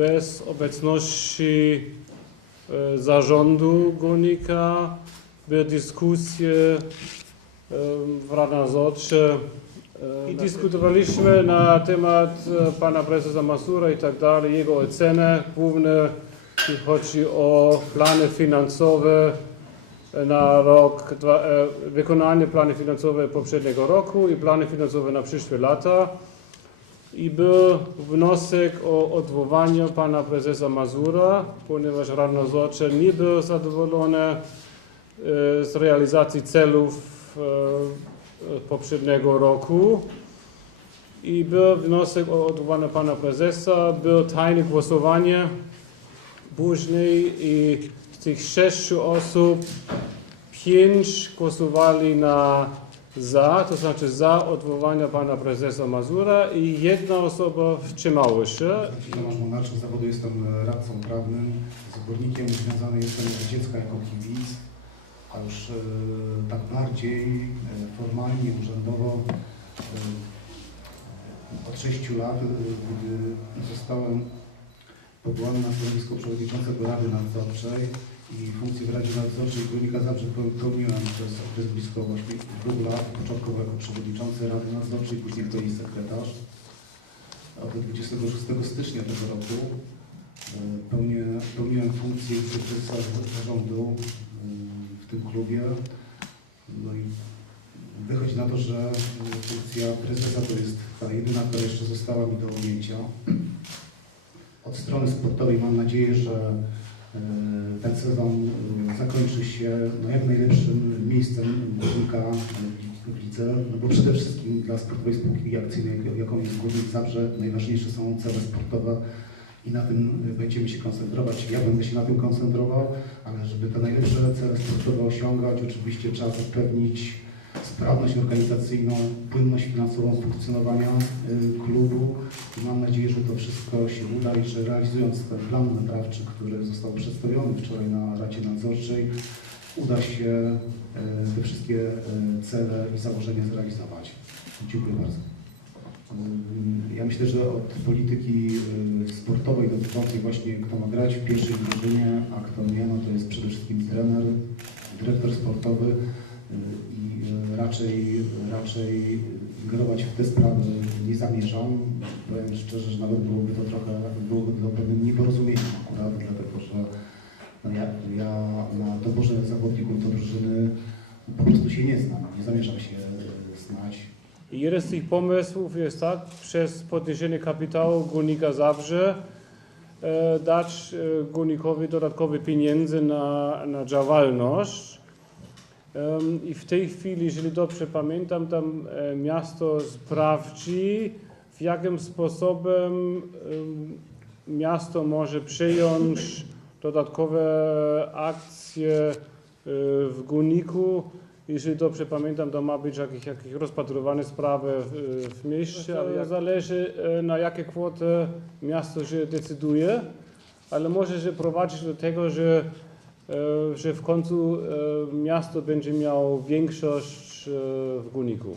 bez obecności e, zarządu górnika były dyskusje e, w Radzie Nadzorczej i dyskutowaliśmy na temat e, pana prezesa Masura i tak dalej, jego ocenę. Głównie jeśli chodzi o plany finansowe na rok, wykonanie plany finansowe poprzedniego roku i plany finansowe na przyszłe lata. I był wniosek o odwołanie pana prezesa Mazura, ponieważ Rada Nadzorcza nie był zadowolona e, z realizacji celów e, poprzedniego roku. I był wniosek o odwołanie pana prezesa, było tajne głosowanie później i z tych sześciu osób pięć głosowali na za, to znaczy za odwołania pana prezesa Mazura i jedna osoba wstrzymała się. Tomasz Monarczyk, z zawodu jestem e, radcą prawnym, z górnikiem związany jestem od dziecka jako kibic, a już e, tak bardziej e, formalnie, urzędowo e, od 6 lat, e, gdy zostałem powołany na stanowisko przewodniczącego Rady Nadzorczej i funkcję w Radzie Nadzorczej Górnika Zabrze pełniłem przez okres blisko 8 dwóch lat, początkowo jako przewodniczący Rady Nadzorczej, później jako jej sekretarz od 26 stycznia tego roku e, pełnię, pełniłem funkcję prezesa zarządu e, w tym klubie. No i wychodzi na to, że e, funkcja prezesa to jest ta jedyna, która jeszcze została mi do objęcia. Od strony sportowej mam nadzieję, że e, ten sezon e, zakończy się no, jak najlepszym miejscem górnika w lidze, no bo przede wszystkim dla sportowej spółki akcyjnej, jaką jest Górnik Zabrze, najważniejsze są cele sportowe i na tym będziemy się koncentrować. Ja będę się na tym koncentrował, ale żeby te najlepsze cele sportowe osiągać, oczywiście trzeba zapewnić sprawność organizacyjną, płynność finansową funkcjonowania y, klubu. Mam nadzieję, że to wszystko się uda i że realizując ten plan naprawczy, który został przedstawiony wczoraj na Radzie Nadzorczej, uda się y, te wszystkie y, cele i założenia zrealizować. Dziękuję bardzo. Ja myślę, że od polityki sportowej dotyczącej właśnie kto ma grać w pierwszej drużynie, a kto nie, no to jest przede wszystkim trener, dyrektor sportowy i y, raczej, raczej ingerować w te sprawy nie zamierzam. Powiem szczerze, że nawet byłoby to trochę, byłoby to pewnym nieporozumieniem akurat, dlatego że no ja, ja na doborze zawodników do drużyny po prostu się nie znam, nie zamierzam się y, znać. Jeden z tych pomysłów jest tak, przez podniesienie kapitału Górnika Zabrze e, dać e, Górnikowi dodatkowe pieniądze na, na działalność. I w tej chwili, jeżeli dobrze pamiętam, tam e, miasto sprawdzi, w jakim sposobem em, miasto może przyjąć dodatkowe akcje e, w Górniku. Jeżeli dobrze pamiętam, to ma być jakieś, jakieś rozpatrywane sprawy w, w mieście, ale zależy e, na jakie kwoty miasto się decyduje, ale może się prowadzić do tego, że, że w końcu e, miasto będzie miało większość e, w Górniku.